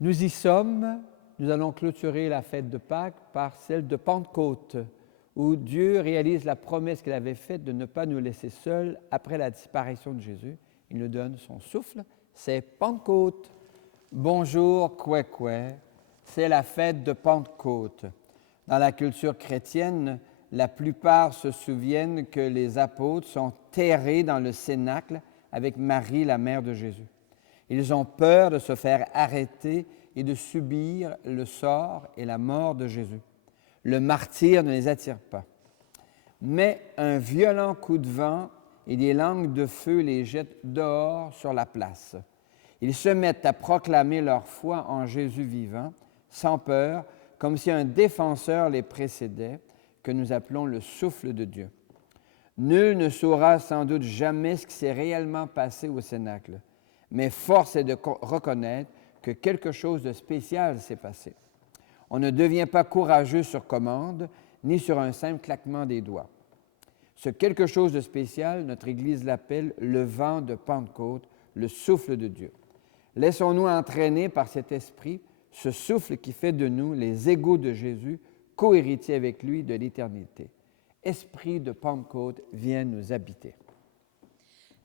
Nous y sommes, nous allons clôturer la fête de Pâques par celle de Pentecôte, où Dieu réalise la promesse qu'il avait faite de ne pas nous laisser seuls après la disparition de Jésus. Il nous donne son souffle, c'est Pentecôte. Bonjour, Kwekwe, c'est la fête de Pentecôte. Dans la culture chrétienne, la plupart se souviennent que les apôtres sont terrés dans le cénacle avec Marie, la mère de Jésus. Ils ont peur de se faire arrêter et de subir le sort et la mort de Jésus. Le martyre ne les attire pas. Mais un violent coup de vent et des langues de feu les jettent dehors sur la place. Ils se mettent à proclamer leur foi en Jésus vivant, sans peur, comme si un défenseur les précédait, que nous appelons le souffle de Dieu. Nul ne saura sans doute jamais ce qui s'est réellement passé au Cénacle, mais force est de reconnaître que quelque chose de spécial s'est passé. On ne devient pas courageux sur commande, ni sur un simple claquement des doigts. Ce quelque chose de spécial, notre Église l'appelle le vent de Pentecôte, le souffle de Dieu. Laissons-nous entraîner par cet esprit, ce souffle qui fait de nous les égaux de Jésus, co-héritiers avec lui de l'éternité. Esprit de Pentecôte, viens nous habiter.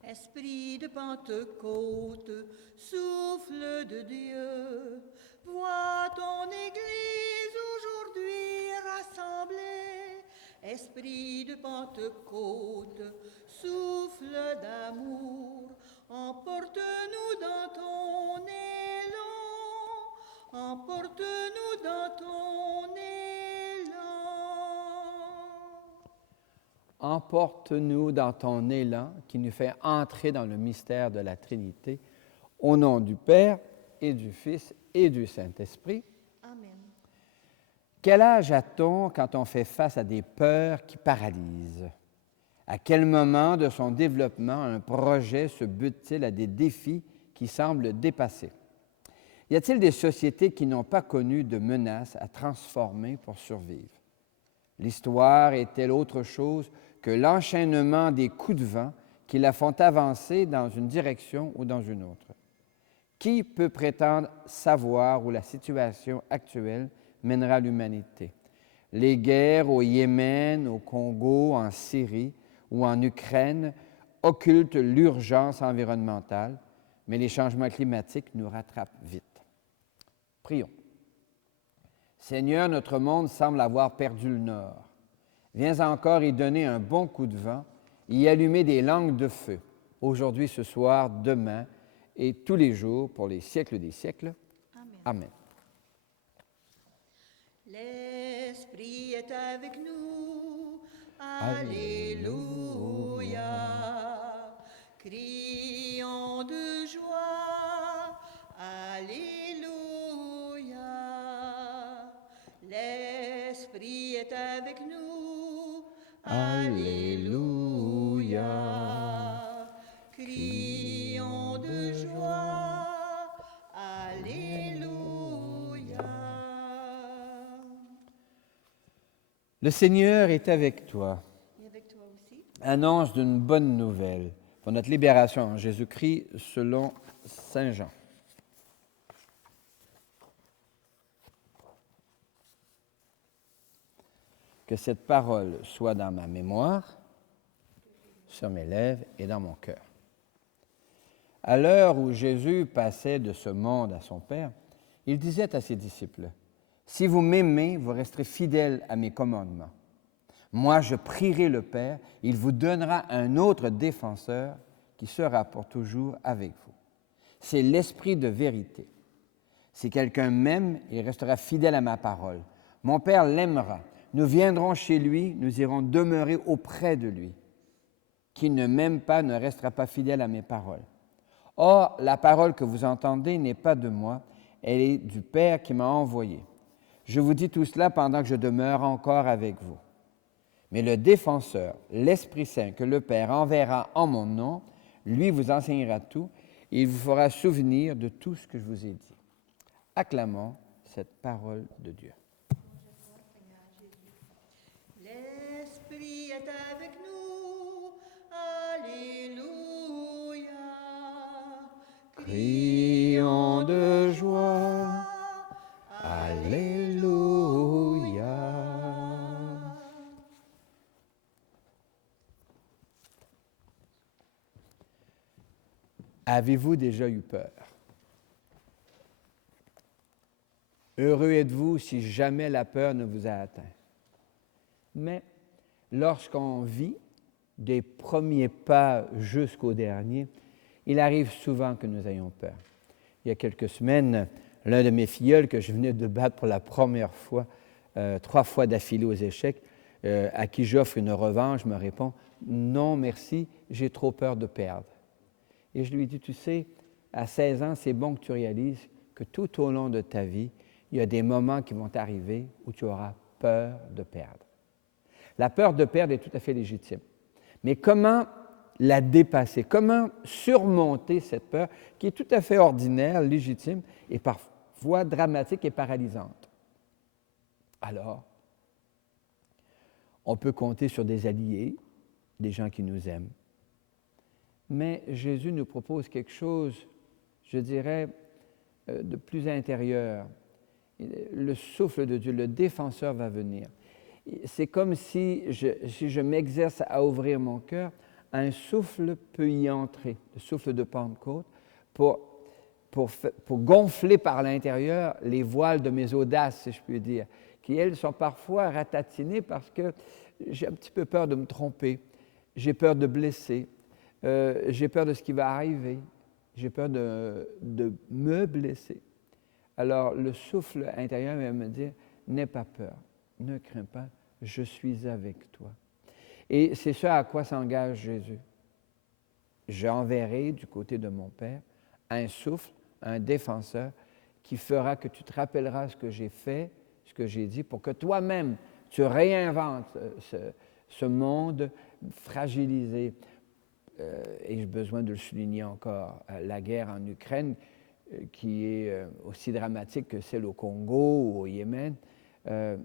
Esprit de Pentecôte, souffle de Dieu, vois ton Église aujourd'hui rassemblée. Esprit de Pentecôte, souffle d'amour, emporte-nous dans ton élan, emporte-nous dans ton élan. Emporte-nous dans ton élan qui nous fait entrer dans le mystère de la Trinité, au nom du Père et du Fils et du Saint-Esprit. Amen. Quel âge a-t-on quand on fait face à des peurs qui paralysent? À quel moment de son développement un projet se bute-t-il à des défis qui semblent dépassés? Y a-t-il des sociétés qui n'ont pas connu de menaces à transformer pour survivre? L'histoire est-elle autre chose que l'enchaînement des coups de vent qui la font avancer dans une direction ou dans une autre? Qui peut prétendre savoir où la situation actuelle mènera l'humanité? Les guerres au Yémen, au Congo, en Syrie ou en Ukraine occultent l'urgence environnementale, mais les changements climatiques nous rattrapent vite. Prions. Seigneur, notre monde semble avoir perdu le nord. Viens encore y donner un bon coup de vent, y allumer des langues de feu, aujourd'hui, ce soir, demain et tous les jours pour les siècles des siècles. Amen. L'Esprit est avec nous. Alléluia. Crions de joie. Alléluia. L'Esprit est avec nous. Alléluia. Crions de joie. Alléluia. Le Seigneur est avec toi. Et avec toi aussi. Annonce d'une bonne nouvelle pour notre libération en Jésus-Christ selon Saint Jean. Que cette parole soit dans ma mémoire, sur mes lèvres et dans mon cœur. À l'heure où Jésus passait de ce monde à son Père, il disait à ses disciples, « Si vous m'aimez, vous resterez fidèles à mes commandements. Moi, je prierai le Père, il vous donnera un autre défenseur qui sera pour toujours avec vous. C'est l'Esprit de vérité. Si quelqu'un m'aime, il restera fidèle à ma parole. Mon Père l'aimera. Nous viendrons chez lui, nous irons demeurer auprès de lui. Qui ne m'aime pas ne restera pas fidèle à mes paroles. Or, la parole que vous entendez n'est pas de moi, elle est du Père qui m'a envoyé. Je vous dis tout cela pendant que je demeure encore avec vous. Mais le défenseur, l'Esprit Saint que le Père enverra en mon nom, lui vous enseignera tout et il vous fera souvenir de tout ce que je vous ai dit. » Acclamons cette parole de Dieu. L'Esprit est avec nous. Alléluia. Crions de joie. Avez-vous déjà eu peur? Heureux êtes-vous si jamais la peur ne vous a atteint. Mais lorsqu'on vit des premiers pas jusqu'au dernier, il arrive souvent que nous ayons peur. Il y a quelques semaines, l'un de mes filleuls que je venais de battre pour la première fois, 3 fois d'affilée aux échecs, à qui j'offre une revanche, me répond « Non, merci, j'ai trop peur de perdre. » Et je lui dis « Tu sais, à 16 ans, c'est bon que tu réalises que tout au long de ta vie, il y a des moments qui vont arriver où tu auras peur de perdre. » La peur de perdre est tout à fait légitime. Mais comment la dépasser? Comment surmonter cette peur qui est tout à fait ordinaire, légitime et parfois dramatique et paralysante? Alors, on peut compter sur des alliés, des gens qui nous aiment. Mais Jésus nous propose quelque chose, je dirais, de plus intérieur. Le souffle de Dieu, le défenseur va venir. C'est comme si je m'exerce à ouvrir mon cœur, un souffle peut y entrer, le souffle de Pentecôte, pour gonfler par l'intérieur les voiles de mes audaces, si je puis dire, qui, elles, sont parfois ratatinées parce que j'ai un petit peu peur de me tromper, j'ai peur de blesser, j'ai peur de ce qui va arriver, j'ai peur de me blesser. Alors, le souffle intérieur va me dire, n'aie pas peur, ne crains pas, je suis avec toi. Et c'est ce à quoi s'engage Jésus. J'enverrai du côté de mon Père un souffle, un défenseur qui fera que tu te rappelleras ce que j'ai fait, ce que j'ai dit, pour que toi-même, tu réinventes ce monde fragilisé. Et j'ai besoin de le souligner encore, la guerre en Ukraine, qui est aussi dramatique que celle au Congo ou au Yémen,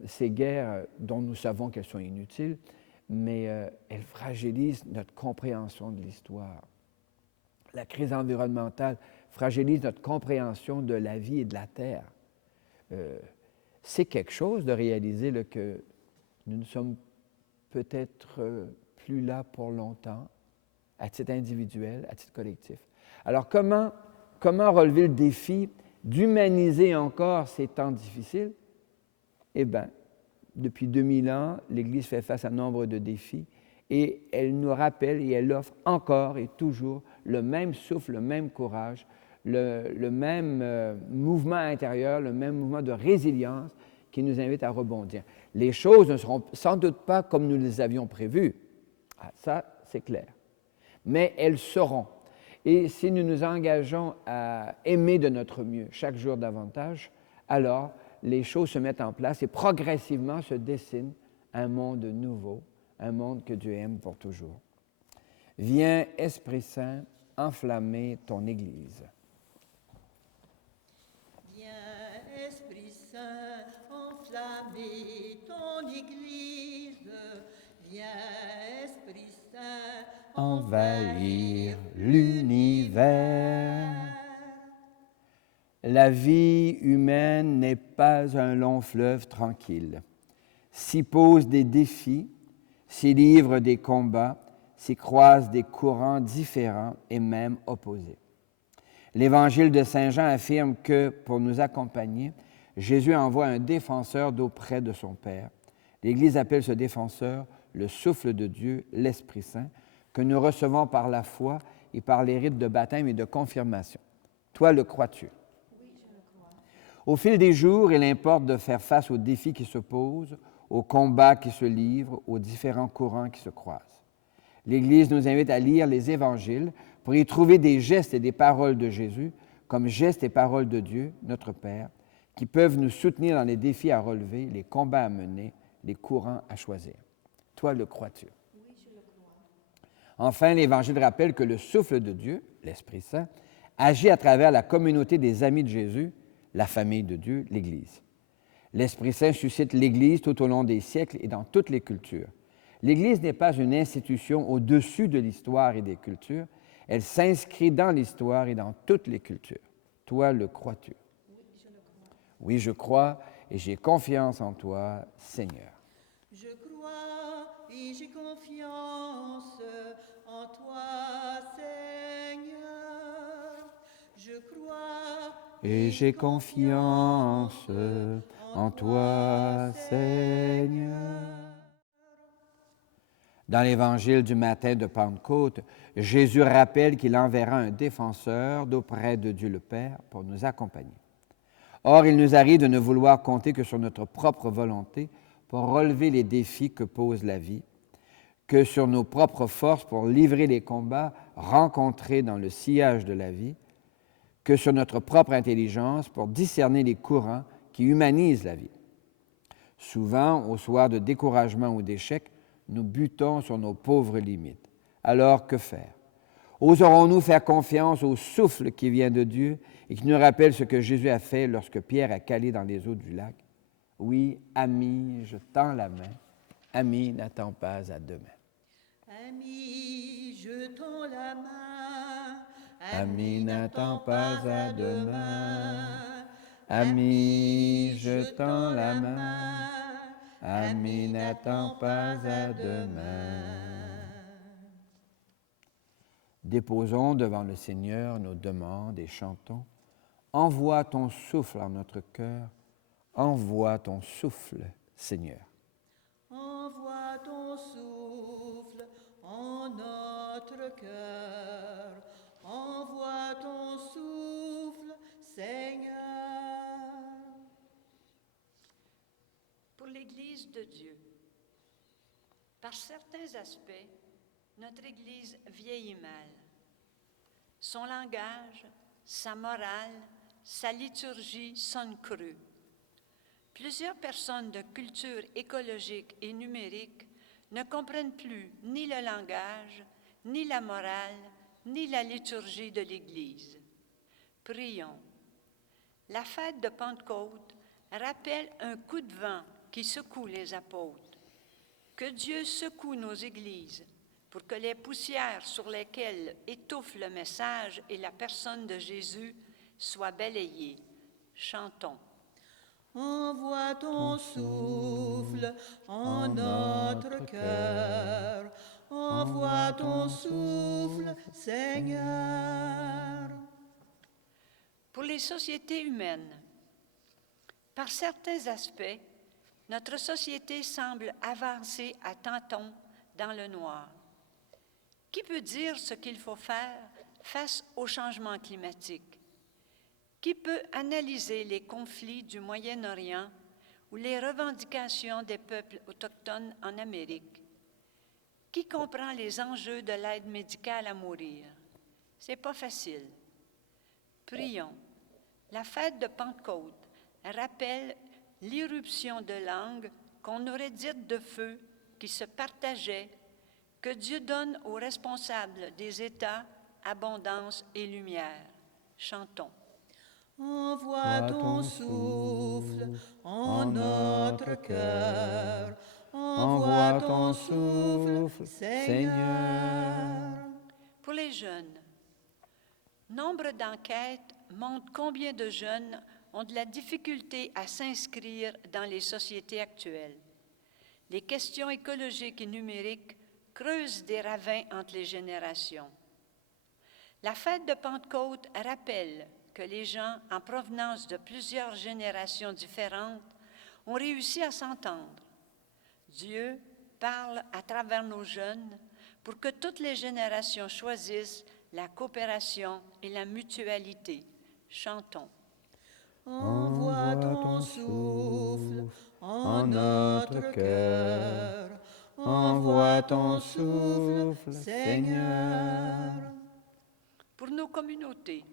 ces guerres dont nous savons qu'elles sont inutiles, mais elles fragilisent notre compréhension de l'histoire. La crise environnementale fragilise notre compréhension de la vie et de la terre. C'est quelque chose de réaliser que nous ne sommes peut-être plus là pour longtemps, à titre individuel, à titre collectif. Alors comment relever le défi d'humaniser encore ces temps difficiles? Eh bien, depuis 2000 ans, l'Église fait face à nombre de défis et elle nous rappelle et elle offre encore et toujours le même souffle, le même courage, le même mouvement intérieur, le même mouvement de résilience qui nous invite à rebondir. Les choses ne seront sans doute pas comme nous les avions prévues. Ah, ça, c'est clair. Mais elles seront. Et si nous nous engageons à aimer de notre mieux chaque jour davantage, alors les choses se mettent en place et progressivement se dessine un monde nouveau, un monde que Dieu aime pour toujours. Viens, Esprit Saint, enflammer ton Église. Viens, Esprit Saint, enflammer ton Église. Viens, Esprit Saint, Envahir l'univers. La vie humaine n'est pas un long fleuve tranquille. S'y posent des défis, s'y livrent des combats, s'y croisent des courants différents et même opposés. L'Évangile de Saint Jean affirme que, pour nous accompagner, Jésus envoie un défenseur d'auprès de son Père. L'Église appelle ce défenseur le souffle de Dieu, l'Esprit Saint, que nous recevons par la foi et par les rites de baptême et de confirmation. Toi, le crois-tu? Oui, je le crois. Au fil des jours, il importe de faire face aux défis qui se posent, aux combats qui se livrent, aux différents courants qui se croisent. L'Église nous invite à lire les Évangiles pour y trouver des gestes et des paroles de Jésus, comme gestes et paroles de Dieu, notre Père, qui peuvent nous soutenir dans les défis à relever, les combats à mener, les courants à choisir. Toi, le crois-tu? Oui, je le crois. Enfin, l'Évangile rappelle que le souffle de Dieu, l'Esprit Saint, agit à travers la communauté des amis de Jésus, la famille de Dieu, l'Église. L'Esprit Saint suscite l'Église tout au long des siècles et dans toutes les cultures. L'Église n'est pas une institution au-dessus de l'histoire et des cultures. Elle s'inscrit dans l'histoire et dans toutes les cultures. Toi, le crois-tu? Oui, je le crois. Oui, je crois et j'ai confiance en toi, Seigneur. Je crois et j'ai confiance en toi, Seigneur. crois et j'ai confiance en toi, Seigneur. Dans l'évangile du matin de Pentecôte, Jésus rappelle qu'il enverra un défenseur d'auprès de Dieu le Père pour nous accompagner. Or, il nous arrive de ne vouloir compter que sur notre propre volonté pour relever les défis que pose la vie, que sur nos propres forces pour livrer les combats rencontrés dans le sillage de la vie, que sur notre propre intelligence pour discerner les courants qui humanisent la vie. Souvent, au soir de découragement ou d'échec, nous butons sur nos pauvres limites. Alors, que faire? Oserons-nous faire confiance au souffle qui vient de Dieu et qui nous rappelle ce que Jésus a fait lorsque Pierre a calé dans les eaux du lac? Oui, ami, je tends la main. Ami, n'attends pas à demain. Ami, je tends la main. Ami, n'attends pas à demain. Ami, je tends la main. Ami, n'attends pas à demain. Déposons devant le Seigneur nos demandes et chantons. Envoie ton souffle en notre cœur. Envoie ton souffle, Seigneur. Envoie ton souffle en notre cœur. Envoie ton souffle, Seigneur. Pour l'Église de Dieu. Par certains aspects, notre Église vieillit mal. Son langage, sa morale, sa liturgie sonnent creux. Plusieurs personnes de culture écologique et numérique ne comprennent plus ni le langage, ni la morale, ni la liturgie de l'Église. Prions. La fête de Pentecôte rappelle un coup de vent qui secoue les apôtres. Que Dieu secoue nos églises pour que les poussières sur lesquelles étouffe le message et la personne de Jésus soient balayées. Chantons. Envoie ton souffle en notre cœur. Envoie ton souffle, Seigneur. Pour les sociétés humaines, par certains aspects, notre société semble avancer à tâtons dans le noir. Qui peut dire ce qu'il faut faire face au changement climatique? Qui peut analyser les conflits du Moyen-Orient ou les revendications des peuples autochtones en Amérique? Qui comprend les enjeux de l'aide médicale à mourir? C'est pas facile. Prions. La fête de Pentecôte rappelle l'irruption de langues qu'on aurait dites de feu qui se partageaient, que Dieu donne aux responsables des États abondance et lumière. Chantons. Envoie ton souffle en notre cœur. Envoie ton souffle, Seigneur. Pour les jeunes, nombre d'enquêtes montrent combien de jeunes ont de la difficulté à s'inscrire dans les sociétés actuelles. Les questions écologiques et numériques creusent des ravins entre les générations. La fête de Pentecôte rappelle que les gens en provenance de plusieurs générations différentes ont réussi à s'entendre. Dieu parle à travers nos jeunes pour que toutes les générations choisissent la coopération et la mutualité. Chantons. Envoie ton souffle en notre cœur. Envoie ton souffle, Seigneur. Pour nos communautés,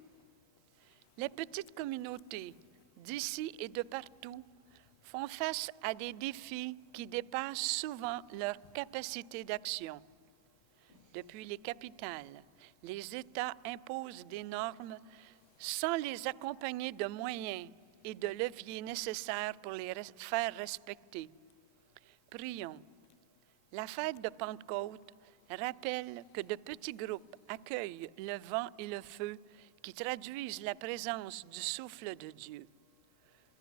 les petites communautés d'ici et de partout font face à des défis qui dépassent souvent leur capacité d'action. Depuis les capitales, les États imposent des normes sans les accompagner de moyens et de leviers nécessaires pour les faire respecter. Prions. La fête de Pentecôte rappelle que de petits groupes accueillent le vent et le feu qui traduisent la présence du souffle de Dieu.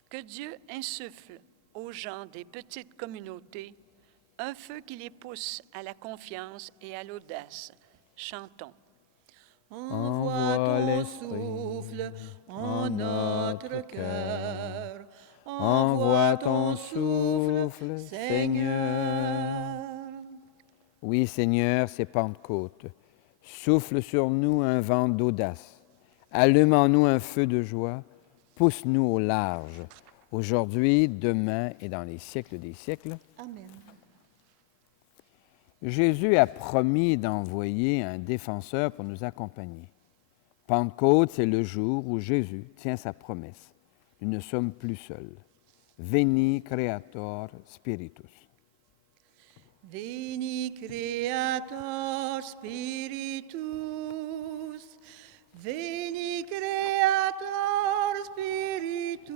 Que Dieu insuffle aux gens des petites communautés un feu qui les pousse à la confiance et à l'audace. Chantons. Envoie ton souffle en notre cœur. Envoie ton souffle, Seigneur. Oui, Seigneur, c'est Pentecôte. Souffle sur nous un vent d'audace. Allume en nous un feu de joie. Pousse-nous au large, aujourd'hui, demain et dans les siècles des siècles. Amen. Jésus a promis d'envoyer un défenseur pour nous accompagner. Pentecôte, c'est le jour où Jésus tient sa promesse. Nous ne sommes plus seuls. Veni Creator Spiritus. Veni Creator Spiritus, Veni Creator Spiritus,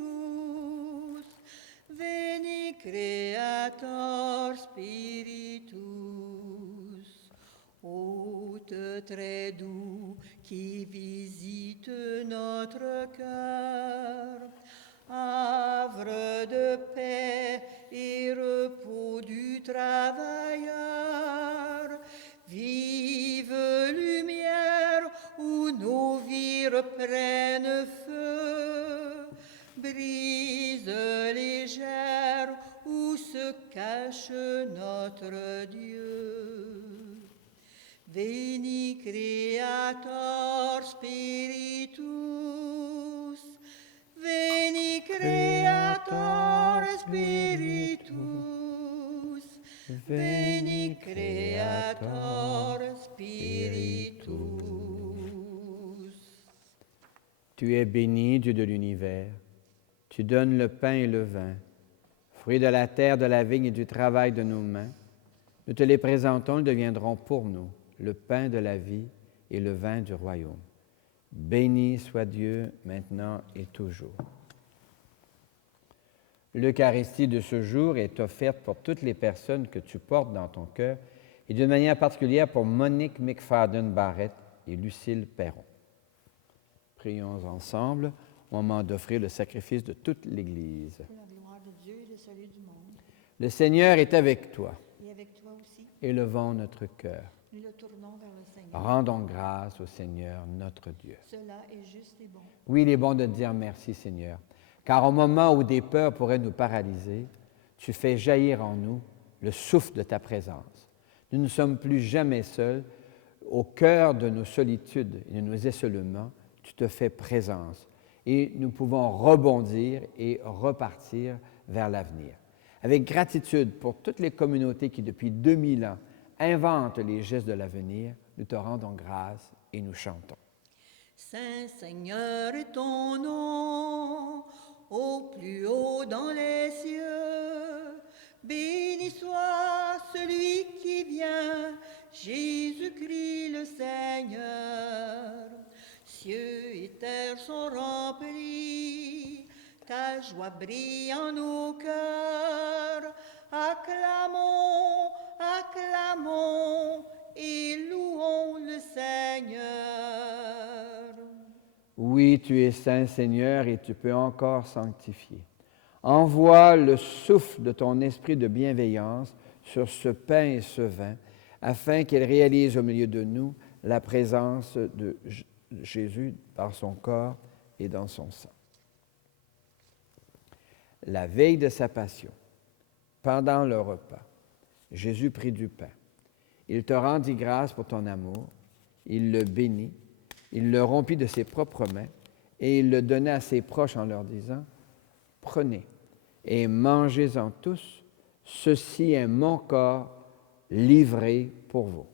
Veni Creator Spiritus. Hôte très doux qui visite notre cœur, havre de paix et repos du travailleur, vive lumière où nos vies reprennent feu, brise légère où se cache notre Dieu. Veni Creator Spiritus, Veni Creator Spiritus, Veni Creator Spiritus. Tu es béni, Dieu de l'univers. Tu donnes le pain et le vin, fruits de la terre, de la vigne et du travail de nos mains. Nous te les présentons, ils deviendront pour nous le pain de la vie et le vin du royaume. Béni soit Dieu maintenant et toujours. L'Eucharistie de ce jour est offerte pour toutes les personnes que tu portes dans ton cœur et d'une manière particulière pour Monique McFadden-Barrett et Lucille Perron. Prions ensemble au moment d'offrir le sacrifice de toute l'Église. Pour la gloire de Dieu et le salut du monde. Le Seigneur est avec toi. Et avec toi aussi, Élevons notre cœur. nous le tournons vers le Seigneur. Rendons grâce au Seigneur notre Dieu. Cela est juste et bon. Oui, il est bon de te dire merci, Seigneur, car au moment où des peurs pourraient nous paralyser, tu fais jaillir en nous le souffle de ta présence. Nous ne sommes plus jamais seuls. Au cœur de nos solitudes et de nos isolements, tu te fais présence et nous pouvons rebondir et repartir vers l'avenir. Avec gratitude pour toutes les communautés qui, depuis 2000 ans, inventent les gestes de l'avenir, nous te rendons grâce et nous chantons. Saint Seigneur est ton nom, au plus haut dans les cieux. Béni soit celui qui vient, Jésus-Christ le Seigneur. Cieux et terre sont remplis, ta joie brille en nos cœurs. Acclamons, acclamons et louons le Seigneur. Oui, tu es saint, Seigneur, et tu peux encore sanctifier. Envoie le souffle de ton esprit de bienveillance sur ce pain et ce vin, afin qu'il réalise au milieu de nous la présence de Jésus par son corps et dans son sang. La veille de sa passion, pendant le repas, Jésus prit du pain. Il te rendit grâce pour ton amour, il le bénit, il le rompit de ses propres mains et il le donna à ses proches en leur disant « Prenez et mangez-en tous, ceci est mon corps livré pour vous. »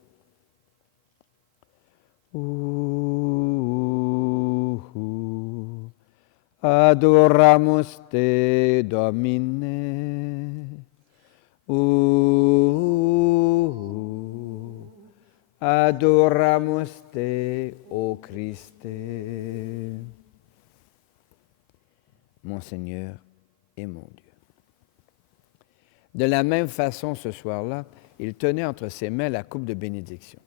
Adoramus te, Domine. Adoramus te, ô Christe. Mon Seigneur et mon Dieu. De la même façon, ce soir-là, il tenait entre ses mains la coupe de bénédiction.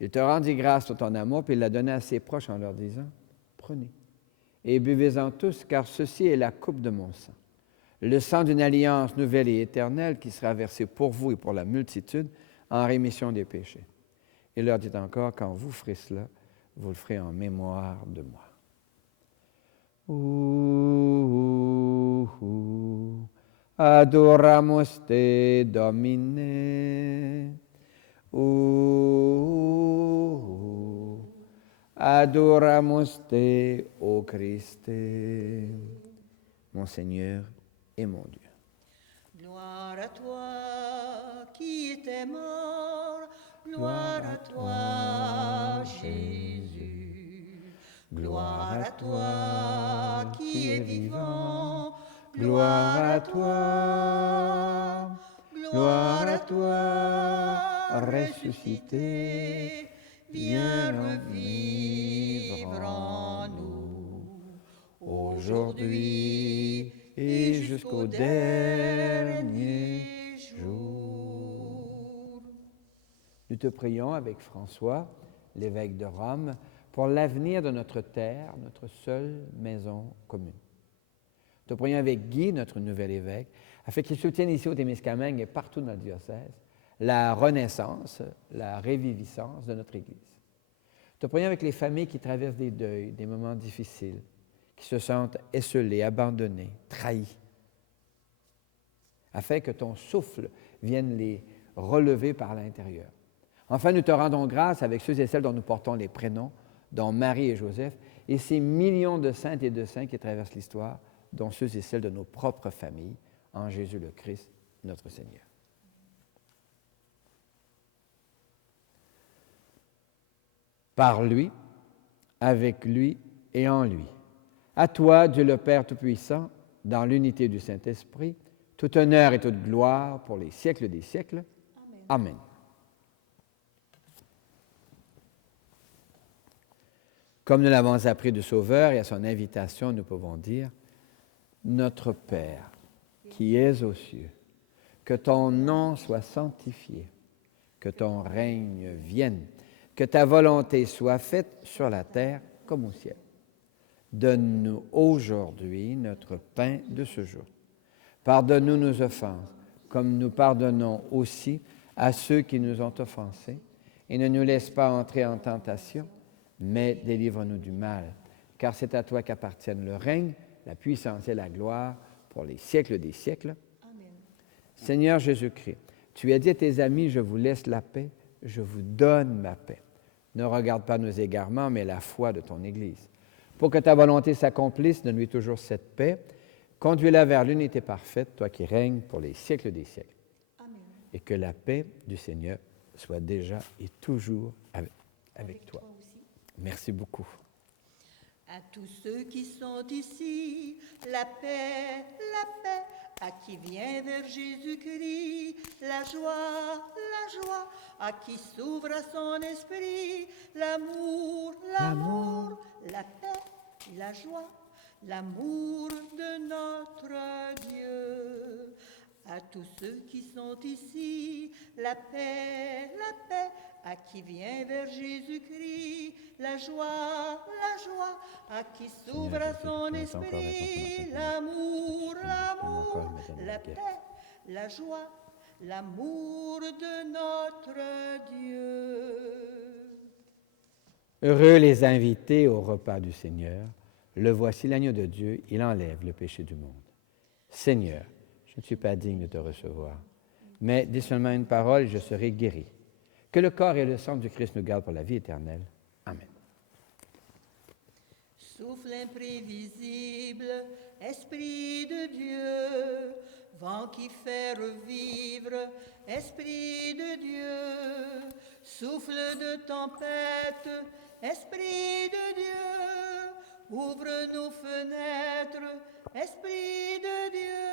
Il te rendit grâce pour ton amour, puis il la donna à ses proches en leur disant « Prenez et buvez-en tous, car ceci est la coupe de mon sang. Le sang d'une alliance nouvelle et éternelle qui sera versé pour vous et pour la multitude en rémission des péchés. » Il leur dit encore « Quand vous ferez cela, Vous le ferez en mémoire de moi. Adoramus te, Domine. Adoramus te, ô Christe, mon Seigneur et mon Dieu. Gloire à toi qui étais mort, gloire à toi Jésus. Gloire à toi qui es vivant, gloire à toi. Gloire à toi ressuscité, viens revivre en nous, aujourd'hui et jusqu'au dernier jour. Nous te prions avec François, l'évêque de Rome, pour l'avenir de notre terre, notre seule maison commune. Nous te prions avec Guy, notre nouvel évêque, afin qu'il soutienne ici au Témiscamingue et partout dans le diocèse la renaissance, la réviviscence de notre Église. Nous te prions avec les familles qui traversent des deuils, des moments difficiles, qui se sentent esseulées, abandonnées, trahies, afin que ton souffle vienne les relever par l'intérieur. Enfin, nous te rendons grâce avec ceux et celles dont nous portons les prénoms, dont Marie et Joseph, et ces millions de saintes et de saints qui traversent l'histoire, dont ceux et celles de nos propres familles, en Jésus le Christ, notre Seigneur. Par lui, avec lui et en lui. À toi, Dieu le Père Tout-Puissant, dans l'unité du Saint-Esprit, tout honneur et toute gloire pour les siècles des siècles. Amen. Amen. Comme nous l'avons appris du Sauveur et à son invitation, nous pouvons dire « Notre Père, qui es aux cieux, que ton nom soit sanctifié, que ton règne vienne, que ta volonté soit faite sur la terre comme au ciel. Donne-nous aujourd'hui notre pain de ce jour. Pardonne-nous nos offenses, comme nous pardonnons aussi à ceux qui nous ont offensés, et ne nous laisse pas entrer en tentation, mais délivre-nous du mal, car c'est à toi qu'appartiennent le règne, la puissance et la gloire, pour les siècles des siècles. Amen. Seigneur Jésus-Christ, tu as dit à tes amis, je vous laisse la paix, je vous donne ma paix. Ne regarde pas nos égarements, mais la foi de ton Église. Pour que ta volonté s'accomplisse, donne-lui toujours cette paix. Conduis-la vers l'unité parfaite, toi qui règnes pour les siècles des siècles. Amen. Et que la paix du Seigneur soit déjà et toujours avec toi. Aussi. Merci beaucoup. À tous ceux qui sont ici, la paix, à qui vient vers Jésus-Christ, la joie, à qui s'ouvre à son esprit, l'amour, la paix, la joie, l'amour de notre Dieu. À tous ceux qui sont ici, la paix, à qui vient vers Jésus-Christ, la joie, à qui s'ouvre à son esprit, l'amour, la paix, la joie, l'amour de notre Dieu. Heureux les invités au repas du Seigneur. Le voici l'agneau de Dieu, il enlève le péché du monde. Seigneur, je ne suis pas digne de te recevoir, mais dis seulement une parole et je serai guéri. Que le corps et le sang du Christ nous gardent pour la vie éternelle. Amen. Souffle imprévisible, Esprit de Dieu, vent qui fait revivre, Esprit de Dieu, souffle de tempête, Esprit de Dieu, ouvre nos fenêtres, Esprit de Dieu,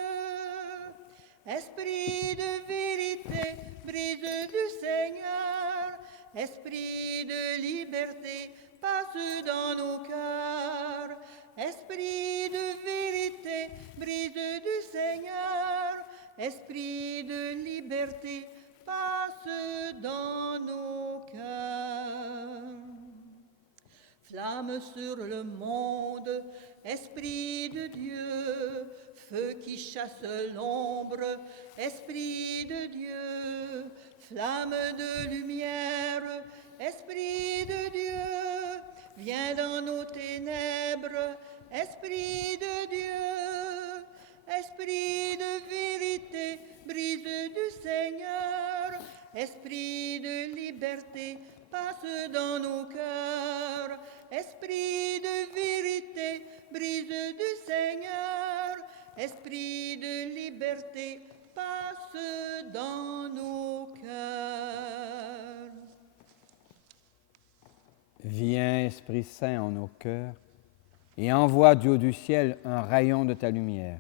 Esprit de vérité, brise du Seigneur, Esprit de liberté, passe dans nos cœurs, Esprit de vérité, brise du Seigneur, Esprit de liberté, passe dans nos cœurs. Flamme sur le monde, Esprit de Dieu, feu qui chasse l'ombre, Esprit de Dieu, flamme de lumière, Esprit de Dieu, viens dans nos ténèbres. Esprit de Dieu, esprit de vérité, brise du Seigneur. Esprit de liberté, passe dans nos cœurs. Esprit de vérité, brise du Seigneur. Esprit de liberté, passe dans nos cœurs. Viens, Esprit Saint, en nos cœurs, et envoie du haut du ciel un rayon de ta lumière.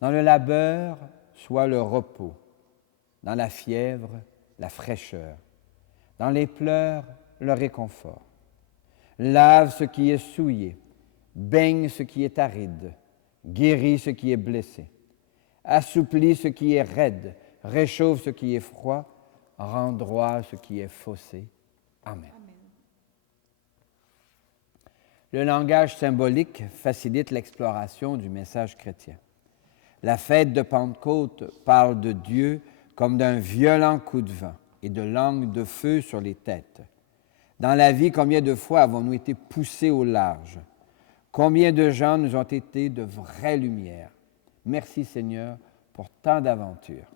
Dans le labeur, soit le repos. Dans la fièvre, la fraîcheur. Dans les pleurs, le réconfort. Lave ce qui est souillé, baigne ce qui est aride, guéris ce qui est blessé, assouplis ce qui est raide, réchauffe ce qui est froid, rend droit ce qui est faussé. Amen. Le langage symbolique facilite l'exploration du message chrétien. La fête de Pentecôte parle de Dieu comme d'un violent coup de vent et de langues de feu sur les têtes. Dans la vie, combien de fois avons-nous été poussés au large? Combien de gens nous ont été de vraies lumières? Merci Seigneur pour tant d'aventures.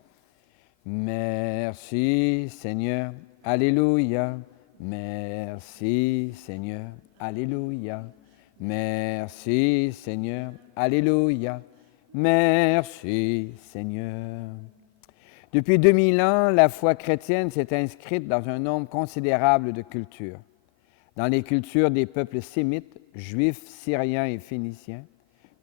Merci Seigneur, Alléluia. Merci Seigneur, Alléluia. Merci Seigneur, Alléluia. Merci Seigneur. Depuis 2000 ans, la foi chrétienne s'est inscrite dans un nombre considérable de cultures. Dans les cultures des peuples sémites, juifs, syriens et phéniciens,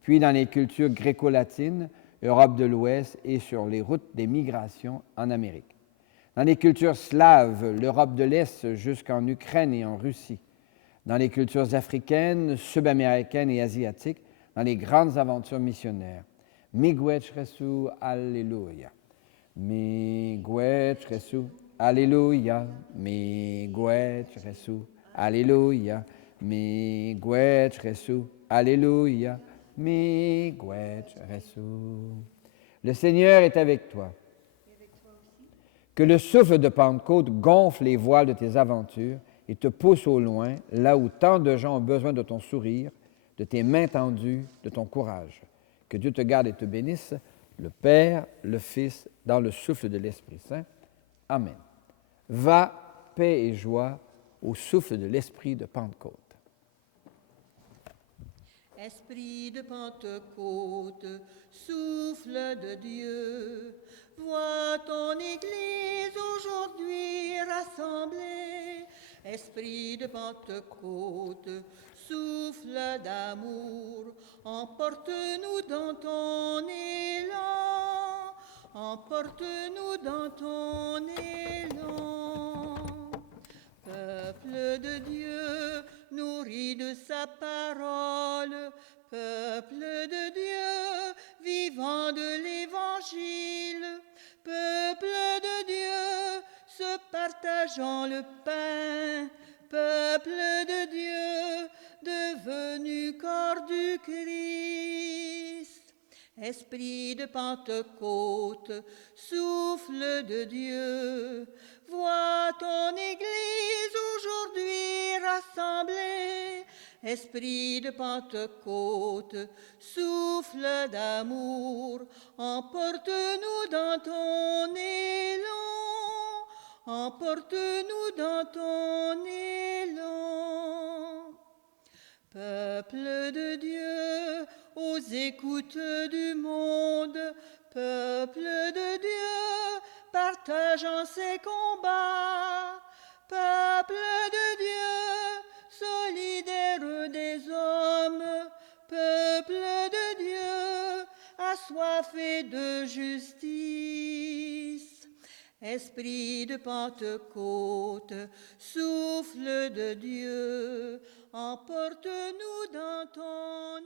puis dans les cultures gréco-latines, Europe de l'Ouest et sur les routes des migrations en Amérique. Dans les cultures slaves, l'Europe de l'Est jusqu'en Ukraine et en Russie. Dans les cultures africaines, sud-américaines et asiatiques, dans les grandes aventures missionnaires. Miigwech Resu, Alléluia. Miigwech Resu, Alléluia. Miigwech Resu, Alléluia. Miigwech Resu, Alléluia. Miigwech Resu. Le Seigneur est avec toi. Que le souffle de Pentecôte gonfle les voiles de tes aventures et te pousse au loin, là où tant de gens ont besoin de ton sourire, de tes mains tendues, de ton courage. Que Dieu te garde et te bénisse, le Père, le Fils, dans le souffle de l'Esprit Saint. Amen. Va, paix et joie, au souffle de l'Esprit de Pentecôte. Esprit de Pentecôte, souffle de Dieu, vois ton Église aujourd'hui rassemblée. Esprit de Pentecôte, souffle d'amour, emporte-nous dans ton élan, emporte-nous dans ton élan. Peuple de Dieu, nourri de sa parole, peuple de Dieu, vivant de l'Évangile, peuple de Dieu, se partageant le pain, peuple de Dieu, devenu corps du Christ. Esprit de Pentecôte, souffle de Dieu, vois ton Église aujourd'hui rassemblée. Esprit de Pentecôte, souffle d'amour, emporte-nous dans ton élan, emporte-nous dans ton élan. Peuple de Dieu, aux écoutes du monde, peuple de Dieu, partageant ses combats, peuple de Dieu, solidaire des hommes, peuple de Dieu, assoiffé de justice. Esprit de Pentecôte, souffle de Dieu, emporte-nous dans ton